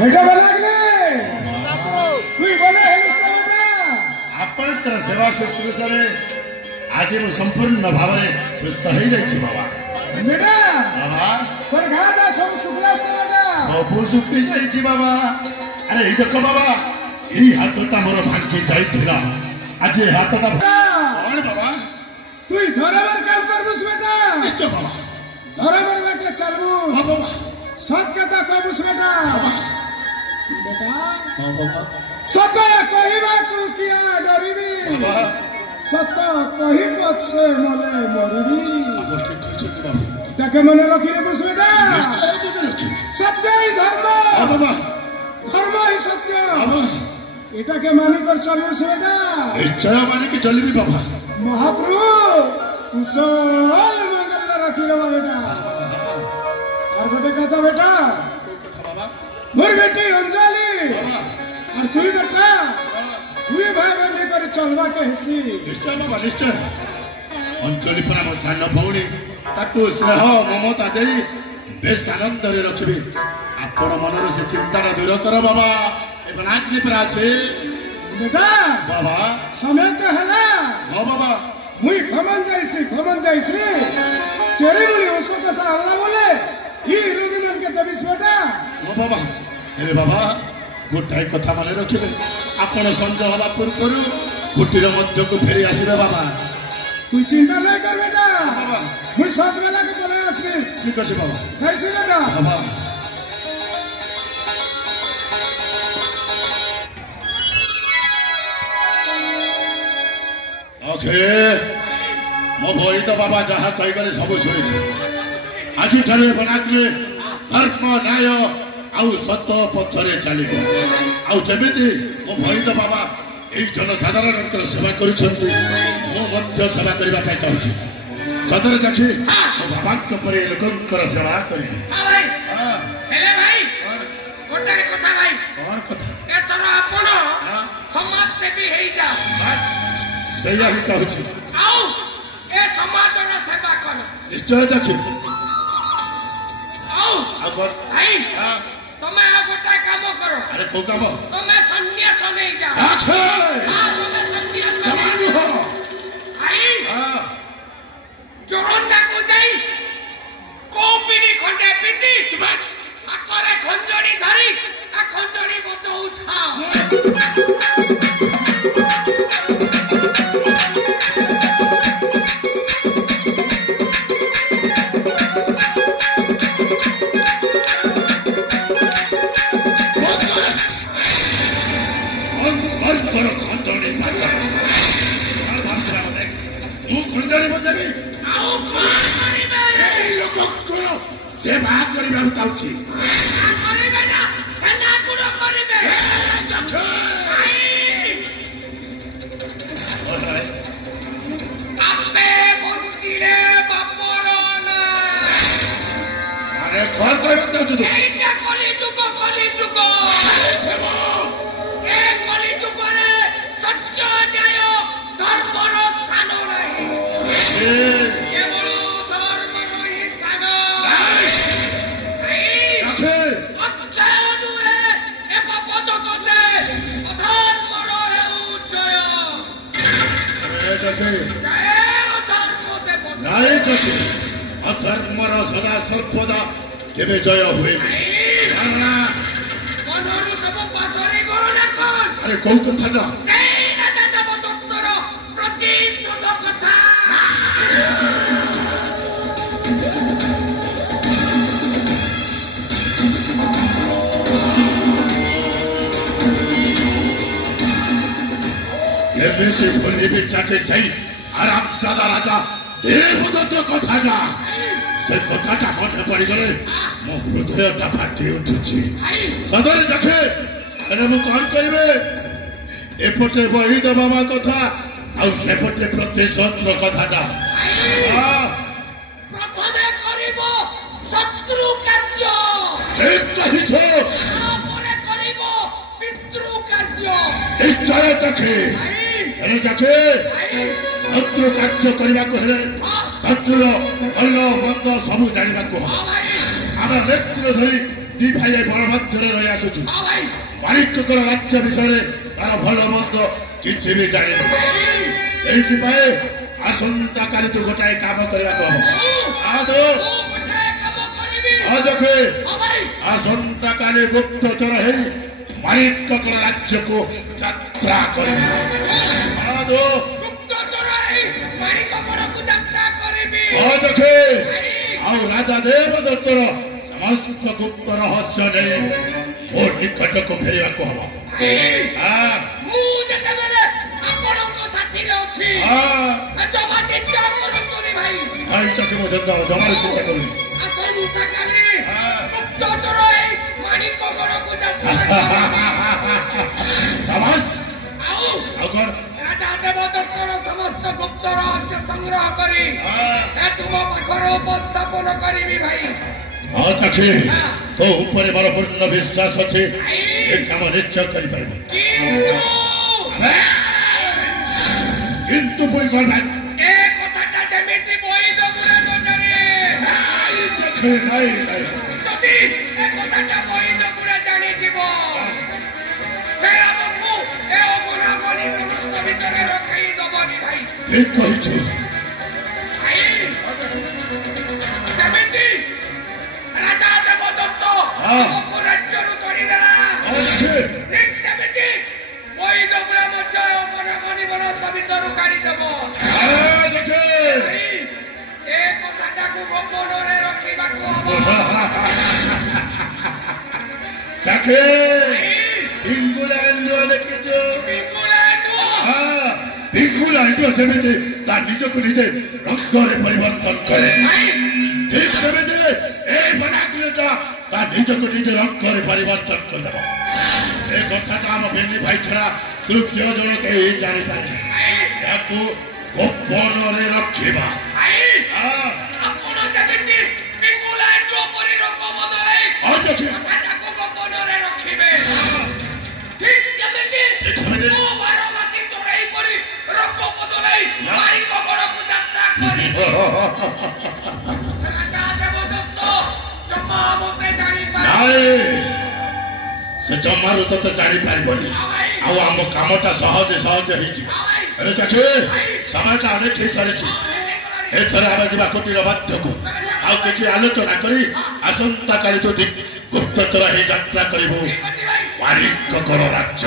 बेटा लागले तुई बोले हेलुस्ता बेटा आपणकर सेवा शुश्रूषा रे आज मु संपूर्ण भाव रे सुस्थ हो जाई बाबा बेटा बाबा पर घाटा सब सुखलास्ता बेटा सब सुखी जाई बाबा अरे ई देखो बाबा ई हाथटा मोर भांगी जाईथिला आज ए हाथटा कौन बाबा तुई धरबर काम करबुस बेटा निश्चय बाबा धरबर बेटा चलबू हां बाबा सत कथा कहबुस बेटा बेटा हां बाबा सत कहिबा को किया डरिबी बाबा सत कहि पछे मले मरबी अब ठीक कहछ बाबा ताके मने रखि रे बुस बेटा निश्चय मने रखि सत्य ही धर्म हां बाबा धर्म ही सत्य बाबा एटा के मानी कर चलबुस बेटा निश्चय मानी के चलबी बाबा महाप्रभु कुशल मंगल रखी रवा बेटा और गोटे कथा बेटा मोर बेटी अंजलि और तुई बेटा तुई भाई बहन कर चलवा के हिस्सी निश्चय बाबा निश्चय अंजलि पर हम सान भौणी ताको स्नेह ममता देई बेस आनंद रे रखबी आपण मनर से चिंता दूर कर बाबा ए बनाकनी पर आछे बेटा बाबा समय तो हला हां बाबा मुई खमन जाइसी चेरी मुली ओसो का सा अल्लाह बोले ही रोगी मन के तबिस बेटा ओ बाबा अरे बाबा गोटाई कथा माने रखिबे आपण संजय हला पूर्व गुटीर मध्य को फेरी आसीबे बाबा तू चिंता नहीं कर बेटा बाबा मुई साथ वेला के बोले आसबी ठीक আছে बाबा जाइसी बेटा बाबा ओके मो भई तो बाबा जहा कहि गले सब सुनि आज ठारे बनाकले धर्म न्याय आउ सत पथरे चलिबो आउ जेमिति मो भई तो बाबा ए जनसाधारण सेवा करिसंती मो मध्य सेवा करिबा पाई चाहूची सदर जाखी मो बाबा के परे लोकंकर सेवा करी हां भाई हेले भाई गोटे कथा भाई कौन कथा ए तोरा आपण समाज सेवी हेई जा बस सही ही चाहूची आओ ए समाज रो सेवा कर निश्चय जाखी आओ अगर भाई हां तमे आ गोटे काम करो अरे को काम तमे सन्यास नहीं जा अच्छा हां तमे सन्यास जमानु हो भाई हां जोरंदा को जाई कोपिनी खंडे पिटी आकरे खंजड़ी धरी आ खंजड़ी बतो उठा सेवा करिबा चाहूची करिबे ना तना गुण करिबे आपे बंतिले बापरना अरे कौन कहत छ तू एटा कली जुग ए कली जुग रे सत्य न्याय धर्मर स्थान नहीं केवल धर्मर ही स्थान आखे अत्यानु ए पद कते धर्मर उच्चय ए देखे नाय जति अधर्मर सदा सर्वदा केबे जय हुए ना मनरु सब पासरे गणना कर अरे कौ कथा ना এই রাজা দেব দত্তর প্রতিশোধ কথা केबे से बोले बिचा के सही आराम ज्यादा राजा देवदत्त कथा ना से कथाटा मन पड़ी गले मो हृदयटा फाटी उठुची सदर जखे अरे मु कौन करिवे एपटे बही देवा कथा आउ सेपटे प्रतिशोध कथाटा প্রথমে করিব শত্রু কার্য एक कही छो তারপরে করিব পিতৃ কার্য निश्चय जखे अरे जखे शत्रु कार्य करने को हेले शत्रु भल मंद सब जानवा को हम आम नेत्र धरी ଦି ଭାଇ ବଳ ମଧ୍ୟରେ ରହି ଆସୁଛୁ ହଁ ଭାଇ ମାଣିକଙ୍କର ରାଜ୍ୟ ବିଷୟରେ ତାର ଭଲ ମନ୍ଦ କିଛି ବି ଜାଣିନି ସେଇଥିପାଇଁ ଆସନ୍ତାକାଲି ତୁ ଗୋଟାଏ କାମ କରିବାକୁ ହବ ଆସନ୍ତାକାଲି ଗୁପ୍ତଚର ହେଇ ମାଣିକଙ୍କର ରାଜ୍ୟକୁ ଯାତ୍ରା କରିବି ଆଉ ରାଜା ଦେବଦତ୍ତର ସମସ୍ତ ଗୁପ୍ତ ରହସ୍ୟ ନେଇ ମୋ ନିକଟକୁ ଫେରିବାକୁ ହବ ମୁଁ ଯେତେବେଳେ ଆପଣଙ୍କ ସାଥିରେ ଅଛି ଜମା ଚିନ୍ତା କରନ୍ତୁନି ଭାଇ ଭାଇ ଚାକି ମୋ ଜମାରେ ଚିନ୍ତା କରୁନି ଆସନ୍ତାକାଲି ଗୁପ୍ତଚର ହେଇ ମାଣିକ ଘରକୁ ଯାତ୍ରା ସାବାସ୍ ଆଉ କଣ ରାଜା ଦେବଦତ୍ତର ସମସ୍ତ ଗୁପ୍ତ ରହସ୍ୟ ସଂଗ୍ରହ କରି ତୁମ ପାଖରେ ଉପସ୍ଥାପନ କରିବି ଭାଇ ହଁ ଚାଖି ତୋ ଉପରେ ମୋର ପୂର୍ଣ୍ଣ ବିଶ୍ୱାସ ଅଛି ଏ କାମ ନିଶ୍ଚୟ କରିପାରିବ କିନ୍ତୁ ପୁଣି କଣ ଭାଇ ଏ କଥାଟା ଯେମିତି ବୈଦ ନାଇଁ ଯଦି ଏ କଥାଟା ବୈଦ ଗୁରା ଜାଣିଯିବ ସେ ଆମକୁ ଏ ଅମରା ମଣି ମନସ୍ଥ ଭିତରେ ରଖେଇ ଦବନି ଭାଇ ଠିକ କହିଛୁ ଭାଇ ଯେମିତି ରାଜା ଦେବଦତ୍ତ ଆମକୁ ରାଜ୍ୟରୁ ତଡ଼ିଦେଲା ସେମିତି ବୈଦ ଗୁରା ମଧ୍ୟ ଅମରା ମଣି ମନସ୍ଥ ଭିତରୁ କାଢିଦେବ ଏ କଥାଟାକୁ ଗୋପନରେ ରଖିବାକୁ ହବ ଚାଖେ ଇଂଗୁଲାଣ୍ଡ ଦେଖିଛୁ ଇଂଗୁଲାଣ୍ଡ ଯେମିତି ତା ନିଜକୁ ନିଜେ ରଙ୍ଗରେ ପରିବର୍ତ୍ତନ କରେ ଠିକ ସେମିତି এই ବନାଗ୍ଲେଟା ତା ନିଜକୁ ନିଜେ ରଙ୍ଗରେ ପରିବର୍ତ୍ତନ କରିଦେବ ଏ କଥାଟା ଆମ ବେନି ଭାଇ ଛଡା ତୃତୀୟ ଜଣ କେହି ଜାଣିପାରିବେ ଏହାକୁ ଗୋପନରେ ରଖିବା ଆପଣ ଯେମିତି ଇଂଗୁଲାଣ୍ଡ ଉପରେ ରଙ୍ଗ ବଦଳାଇ କଥାଟାକୁ ଗୋପନରେ ରଖିବେ ଠିକ ଯେମିତି ମୁଁ 12 ମାସି ଚଢ଼େଇ କରି ରଙ୍ଗ ବଦଳାଇ ମାଣିକ ଘରକୁ ଯାତ୍ରା କରିବି ରାଜା ଦେବଦତ୍ତ ଜମା ମୋତେ ଜାଣିପାରେ ସେ ଜମାରୁ ତତେ ଜାଣିପାରିବନି ଆଉ ଆମ କାମଟା ସହଜେ ହେଇଯିବ ଆରେ ଚାଖେ ସମୟଟା ଅନେକ ହେଇସାରିଛି ଏଥର ଆମେ ଯିବା କୁଟୀର ମଧ୍ୟକୁ ଆଉ କିଛି ଆଲୋଚନା କରି ଆସନ୍ତାକାଲି ତୁ ଗୁପ୍ତଚର ହେଇ ଯାତ୍ରା କରିବୁ ମାଣିକଙ୍କର ରାଜ୍ୟ।